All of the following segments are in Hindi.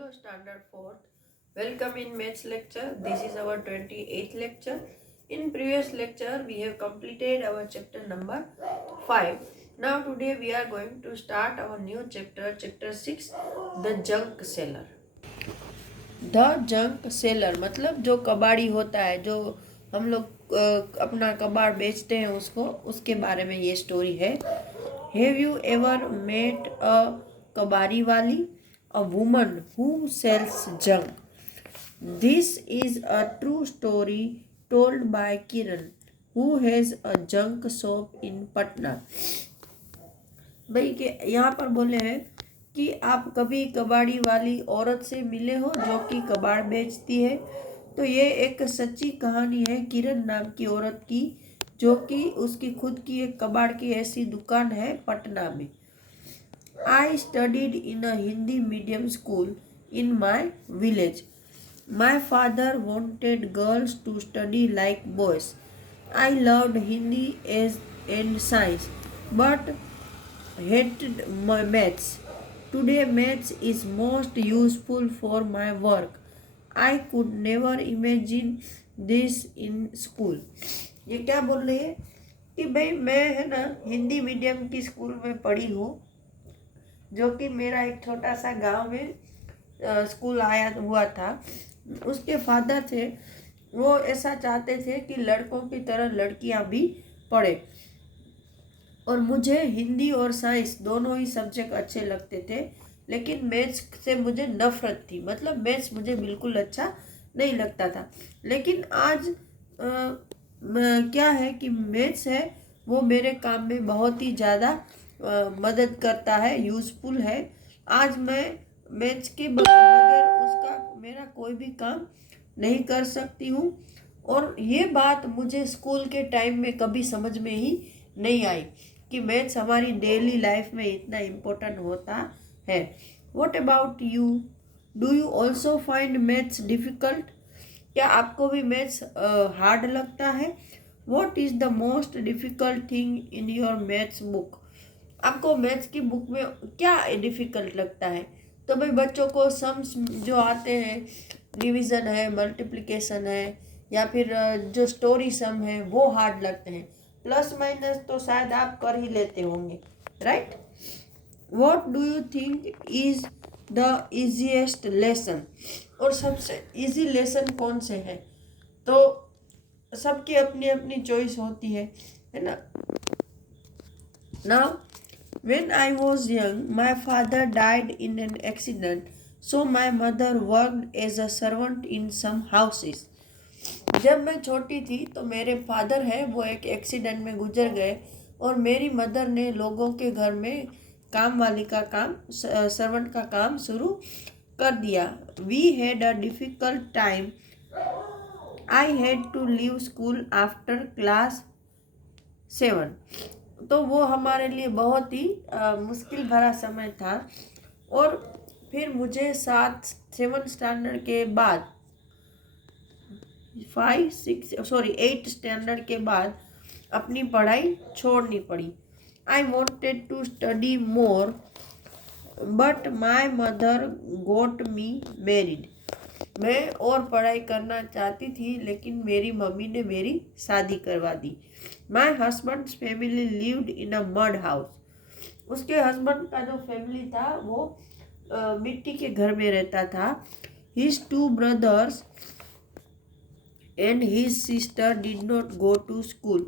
Hello, Standard 4th. Welcome in Maths lecture. This is our 28th lecture. In previous lecture, we have completed our chapter number 5. Now today we are going to start our new chapter, chapter 6, The Junk Seller. The Junk Seller मतलब जो कबाड़ी होता है, जो हम लोग अपना कबाड़ बेचते हैं उसके बारे में ये स्टोरी है. Have you ever met a कबाड़ी वाली? A woman who sells junk. This is a true story told by Kiran, who has a junk shop in Patna. भाई के यहाँ पर बोले हैं कि आप कभी कबाड़ी वाली औरत से मिले हो जो कि कबाड़ बेचती है. तो ये एक सच्ची कहानी है किरण नाम की औरत की, जो कि उसकी खुद की एक कबाड़ की ऐसी दुकान है पटना में. I studied in a Hindi medium school in my village. My father wanted girls to study like boys. I loved Hindi and science, but hated maths. Today maths is most useful for my work. I could never imagine this in school. ये क्या बोल रही है कि भाई मैं है ना हिंदी मीडियम की स्कूल में पढ़ी हूँ, जो कि मेरा एक छोटा सा गांव में स्कूल आया हुआ था. उसके फादर थे, वो ऐसा चाहते थे कि लड़कों की तरह लड़कियां भी पढ़े. और मुझे हिंदी और साइंस दोनों ही सब्जेक्ट अच्छे लगते थे, लेकिन मैथ्स से मुझे नफरत थी. मतलब मैथ्स मुझे बिल्कुल अच्छा नहीं लगता था. लेकिन आज क्या है कि मैथ्स है वो मेरे काम में बहुत ही ज़्यादा मदद करता है, यूज़फुल है. आज मैं मैथ्स के बगैर उसका मेरा कोई भी काम नहीं कर सकती हूँ. और ये बात मुझे स्कूल के टाइम में कभी समझ में ही नहीं आई कि मैथ्स हमारी डेली लाइफ में इतना इम्पोर्टेंट होता है. What about you? Do you also find maths difficult? क्या आपको भी मैथ्स हार्ड लगता है? What is the most difficult thing in your maths book? आपको मैथ्स की बुक में क्या डिफ़िकल्ट लगता है? तो भाई बच्चों को सम्स जो आते हैं, डिवीज़न है, मल्टीप्लिकेशन है, या फिर जो स्टोरी सम है वो हार्ड लगते हैं. प्लस माइनस तो शायद आप कर ही लेते होंगे, right? What do you think is the easiest lesson? और सबसे इजी लेसन कौन से है? तो सबकी अपनी अपनी चॉइस होती है ना. Now when I was young, my father died in an accident, so my mother worked as a servant in some houses. जब मैं छोटी थी तो मेरे फादर है वो एक एक्सीडेंट में गुजर गए, और मेरी मदर ने लोगों के घर में काम वाली का काम, सर्वेंट का काम शुरू कर दिया. We had a difficult time. I had to leave school after class 7. तो वो हमारे लिए बहुत ही मुश्किल भरा समय था. और फिर मुझे 7 स्टैंडर्ड के बाद 8 स्टैंडर्ड के बाद अपनी पढ़ाई छोड़नी पड़ी. I wanted to study more, but my mother got me married. मैं और पढ़ाई करना चाहती थी, लेकिन मेरी मम्मी ने मेरी शादी करवा दी. My husband's family lived in a mud house. उसके हस्बैंड का जो फैमिली था वो मिट्टी के घर में रहता था. His 2 brothers and his sister did not go to school.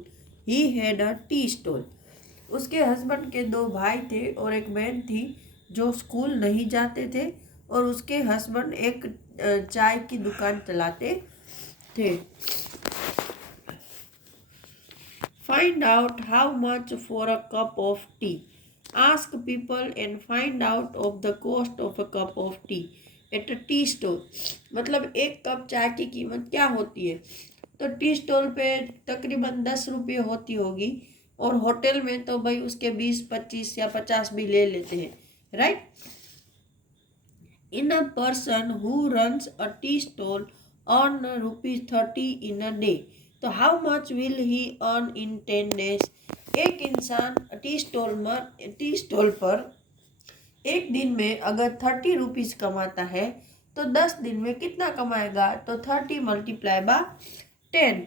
He had a tea stall. उसके हस्बैंड के 2 भाई थे और एक बहन थी जो स्कूल नहीं जाते थे, और उसके हस्बैंड एक चाय की दुकान चलाते थे. Find out how much for a cup of tea. Ask people and find out of the cost of a cup of tea at a tea stall. मतलब एक कप चाय की कीमत क्या होती है? तो टी स्टॉल पे तकरीबन 10 रुपये होती होगी, और होटल में तो भाई उसके 20, 25 या 50 भी ले लेते हैं, right? In a person who runs a tea stall earn ₹30 in a day. तो how much will he earn in 10 days? एक इंसान टी स्टॉल पर एक दिन में अगर 30 रुपीज़ कमाता है तो 10 दिन में कितना कमाएगा? तो 30 मल्टीप्लाई बाय 10,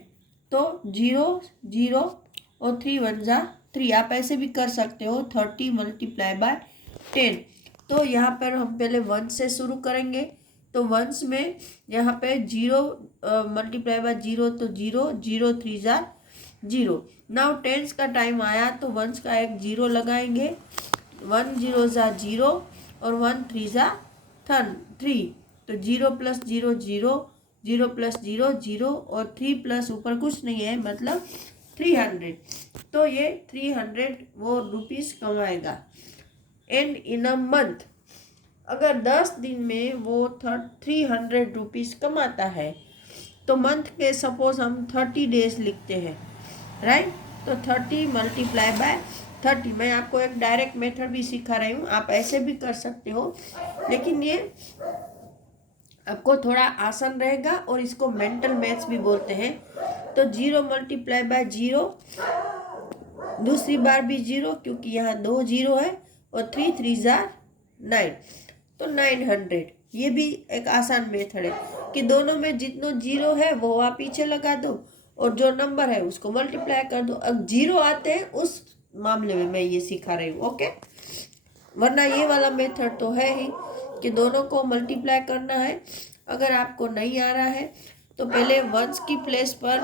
तो 0 0 और 3 1 जा 3। आप ऐसे भी कर सकते हो 30 मल्टीप्लाई बाय 10। तो यहाँ पर हम पहले 1 से शुरू करेंगे। तो वंस में यहाँ पे 0 मल्टीप्लाई बाय 0, तो 0 0 3 जा 0। नाउ टेंस का टाइम आया तो वंस का एक 0 लगाएंगे। 1 0 जा 0 और 1 3 जा 3। तो 0 प्लस 0 0, 0 प्लस 0 0 और 3 प्लस ऊपर कुछ नहीं है, मतलब 300। तो ये 300 वो रुपीज़ कमाएगा। एंड इन अ मंथ, अगर 10 दिन में वो 300 रुपीज़ कमाता है तो मंथ के सपोज हम 30 डेज लिखते हैं, राइट। तो 30 मल्टीप्लाई बाय 30। मैं आपको एक डायरेक्ट मेथड भी सिखा रही हूँ, आप ऐसे भी कर सकते हो, लेकिन ये आपको थोड़ा आसान रहेगा और इसको मेंटल मैथ्स भी बोलते हैं। तो 0 मल्टीप्लाई बाय 0, दूसरी बार भी 0 क्योंकि यहाँ 2 0 है, और 3 3 जार 9, तो 900। ये भी एक आसान मेथड है कि दोनों में जितना 0 है वो आप पीछे लगा दो और जो नंबर है उसको मल्टीप्लाई कर दो। अब 0 आते हैं उस मामले में मैं ये सिखा रही हूँ, ओके। वरना ये वाला मेथड तो है ही कि दोनों को मल्टीप्लाई करना है। अगर आपको नहीं आ रहा है तो पहले वंस की प्लेस पर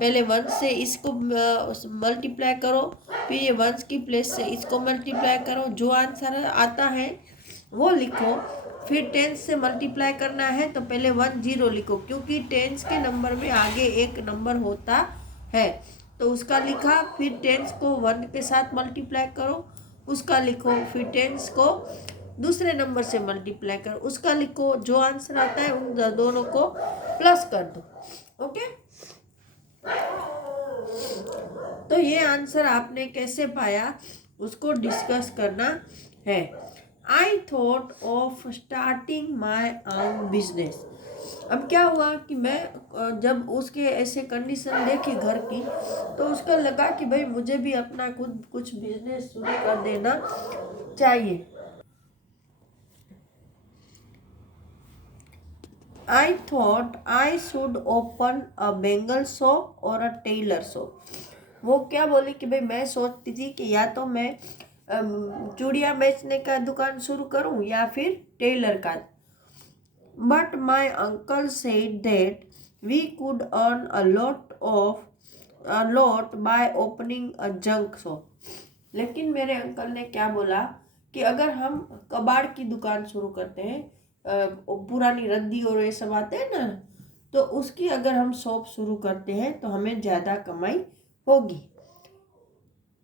पहले वंस से इसको मल्टीप्लाई करो, फिर ये वंस की प्लेस से इसको मल्टीप्लाई करो, जो आंसर आता है वो लिखो। फिर टेंस से मल्टीप्लाई करना है तो पहले 1 0 लिखो, क्योंकि टेंस के नंबर में आगे एक नंबर होता है, तो उसका लिखा। फिर टेंस को 1 के साथ मल्टीप्लाई करो, उसका लिखो। फिर टेंस को दूसरे नंबर से मल्टीप्लाई करो, उसका लिखो। जो आंसर आता है उन दोनों को प्लस कर दो, ओके। तो ये आंसर आपने कैसे पाया उसको डिस्कस करना है। I thought of starting my own business. अब क्या हुआ कि मैं जब उसके ऐसे कंडीशन देखी घर की, तो उसका लगा कि भाई मुझे भी अपना खुद कुछ बिजनेस शुरू कर देना चाहिए। I thought I should open a bengal shop or a tailor shop। वो क्या बोली कि भाई मैं सोचती थी कि या तो मैं चूड़ियाँ बेचने का दुकान शुरू करूँ या फिर टेलर का। But my uncle said that we could earn a lot by opening a junk shop. लेकिन मेरे अंकल ने क्या बोला कि अगर हम कबाड़ की दुकान शुरू करते हैं, पुरानी रद्दी और ये सब आते हैं ना, तो उसकी अगर हम शॉप शुरू करते हैं तो हमें ज़्यादा कमाई होगी।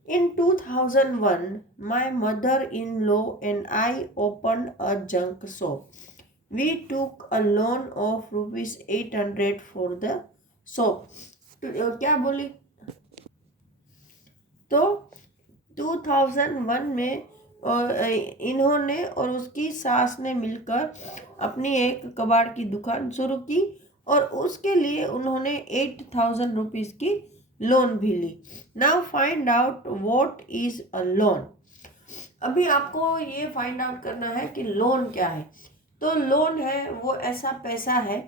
In 2001, my mother-in-law and I opened a junk shop. We took a loan of rupees 800 for the shop। तो क्या बोली, तो 2001 में इन्होंने और उसकी सास ने मिलकर अपनी एक कबाड़ की दुकान शुरू की और उसके लिए उन्होंने 8000 रुपीज़ की लोन भी ली। Now find out what is a loan. अभी आपको ये फाइंड आउट करना है कि लोन क्या है। तो लोन है वो ऐसा पैसा है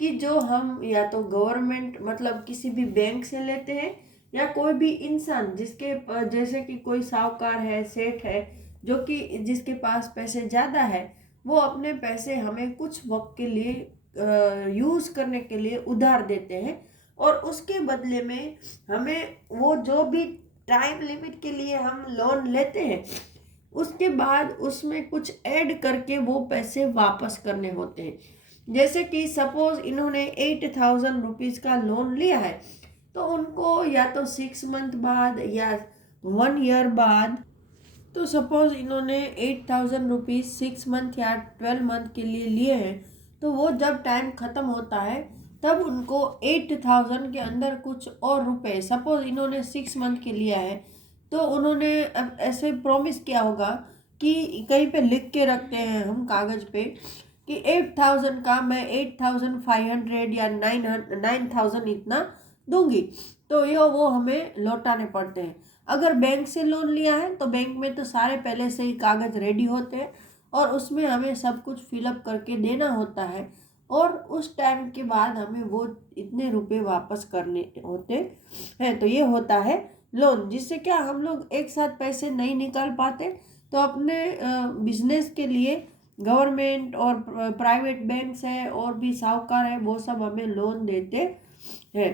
कि जो हम या तो गवर्नमेंट मतलब किसी भी बैंक से लेते हैं, या कोई भी इंसान जिसके जैसे कि कोई साहूकार है, सेठ है, जो कि जिसके पास पैसे ज़्यादा है, वो अपने पैसे हमें कुछ वक्त के लिए यूज़ करने के लिए उधार देते हैं, और उसके बदले में हमें वो जो भी टाइम लिमिट के लिए हम लोन लेते हैं, उसके बाद उसमें कुछ ऐड करके वो पैसे वापस करने होते हैं। जैसे कि सपोज इन्होंने 8000 रुपीज़ का लोन लिया है, तो उनको या तो 6 मंथ बाद या 1 ईयर बाद, तो सपोज इन्होंने 8000 रुपीज़ 6 मंथ या 12 मंथ के लिए लिए हैं, तो वो जब टाइम ख़त्म होता है तब उनको 8000 के अंदर कुछ और रुपए, सपोज इन्होंने 6 मंथ के लिया है, तो उन्होंने अब ऐसे प्रॉमिस किया होगा कि कहीं पे लिख के रखते हैं हम कागज़ पे कि 8000 का मैं 8500 या 9000 इतना दूंगी, तो ये वो हमें लौटाने पड़ते हैं। अगर बैंक से लोन लिया है तो बैंक में तो सारे पहले से ही कागज़ रेडी होते हैं और उसमें हमें सब कुछ फिलअप करके देना होता है और उस टाइम के बाद हमें वो इतने रुपए वापस करने होते हैं। तो ये होता है लोन, जिससे क्या हम लोग एक साथ पैसे नहीं निकाल पाते, तो अपने बिजनेस के लिए गवर्नमेंट और प्राइवेट बैंक्स है और भी साहूकार है, वो सब हमें लोन देते हैं।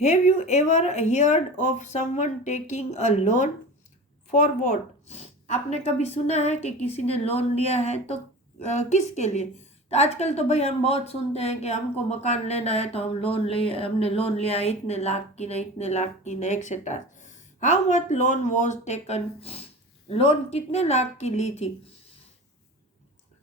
Have you ever heard of someone taking a loan for what? आपने कभी सुना है कि किसी ने लोन लिया है तो किसके लिए? तो आजकल तो भाई हम बहुत सुनते हैं कि हमको मकान लेना है तो हमने लोन लिया इतने लाख की नहीं, इतने लाख की नहीं, etcetera. How much loan was taken? Loan कितने लाख की ली थी?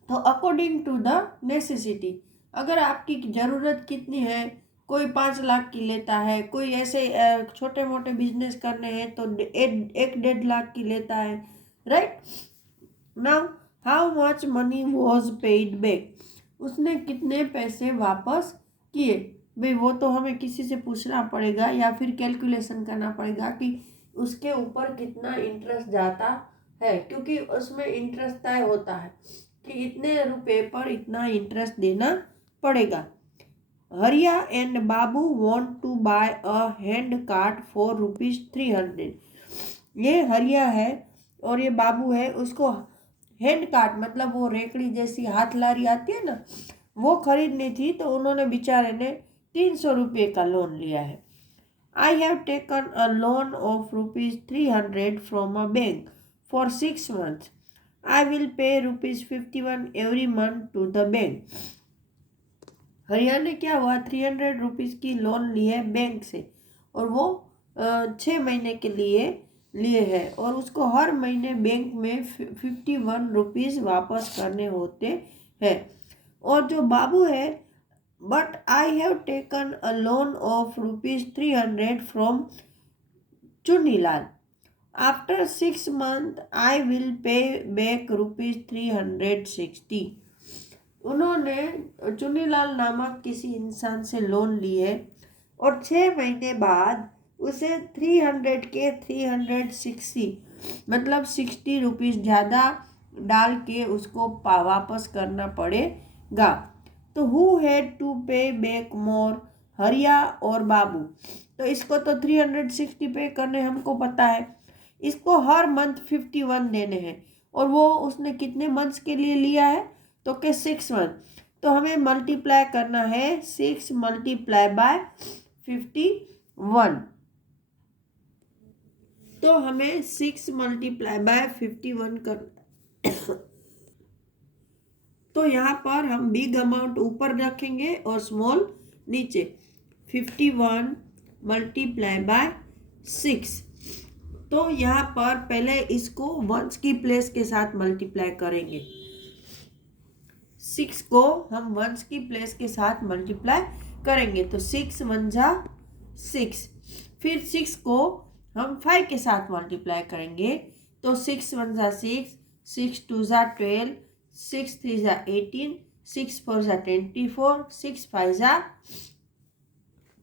तो अकॉर्डिंग टू द नेसेसिटी, अगर आपकी ज़रूरत कितनी है, कोई 5 लाख की लेता है, कोई ऐसे छोटे मोटे बिजनेस करने हैं तो 1-1.5 लाख की लेता है, right. Now how much money was paid back? उसने कितने पैसे वापस किए? भाई वो तो हमें किसी से पूछना पड़ेगा या फिर कैलकुलेशन करना पड़ेगा कि उसके ऊपर कितना इंटरेस्ट जाता है, क्योंकि उसमें इंटरेस्ट तय होता है कि इतने रुपए पर इतना इंटरेस्ट देना पड़ेगा। Hariya and Babu want to buy a hand cart for ₹300। ये हरिया है और ये बाबू है, उसको हैंड कार्ट मतलब वो रेकड़ी जैसी हाथ लारी आती है ना, वो खरीदनी थी, तो उन्होंने बेचारे ने 300 रुपये का लोन लिया है। I have taken a loan of ₹300 from a bank for 6 months। I will pay ₹51 every month to the bank. Haryana ने क्या हुआ, 300 रुपीज़ की लोन ली है बैंक से और वो 6 महीने के लिए है और उसको हर महीने बैंक में 51 रुपीज़ वापस करने होते हैं। और जो बाबू है, but I have taken a loan of ₹300 from Chunilal. After 6 months I will pay back ₹360। उन्होंने चुनीलाल नामक किसी इंसान से लोन ली है और 6 महीने बाद उसे 300 के 360 मतलब 60 रुपीज़ ज़्यादा डाल के उसको वापस करना पड़ेगा। तो हु हैड टू पे बैक मोर, हरिया और बाबू? तो इसको तो 360 पे करने हमको पता है, इसको हर मंथ 51 देने हैं और वो उसने कितने मंथ्स के लिए लिया है, तो के 6 मंथ। तो हमें मल्टीप्लाई करना है 6 मल्टीप्लाई बाय 51। तो हमें 6 मल्टीप्लाई बाय 51 कर तो यहाँ पर हम बिग अमाउंट ऊपर रखेंगे और स्मॉल नीचे। 51 मल्टीप्लाई बाय 6। तो यहाँ पर पहले इसको वंस की प्लेस के साथ मल्टीप्लाई करेंगे। 6 को हम वंस की प्लेस के साथ मल्टीप्लाई करेंगे तो 6 1 जा 6। फिर 6 को हम 5 के साथ मल्टीप्लाई करेंगे तो 6 1 जा 6, 6 2 जा 12, 6 3 जा 18, 6 4 जा 24, 6 5 जा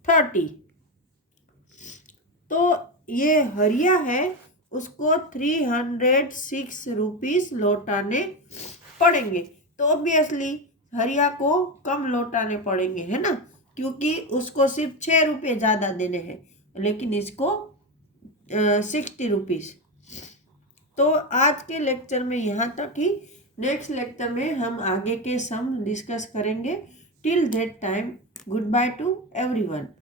30। तो ये हरिया है, उसको 306 रुपीज़ लौटाने पड़ेंगे। तो ऑब्वियसली हरिया को कम लौटाने पड़ेंगे, है ना, क्योंकि उसको सिर्फ 6 रुपये ज़्यादा देने हैं, लेकिन इसको 60 रुपीज़। तो आज के लेक्चर में यहाँ तक ही। नेक्स्ट लेक्चर में हम आगे के सम डिस्कस करेंगे। Till that time good by two everyone.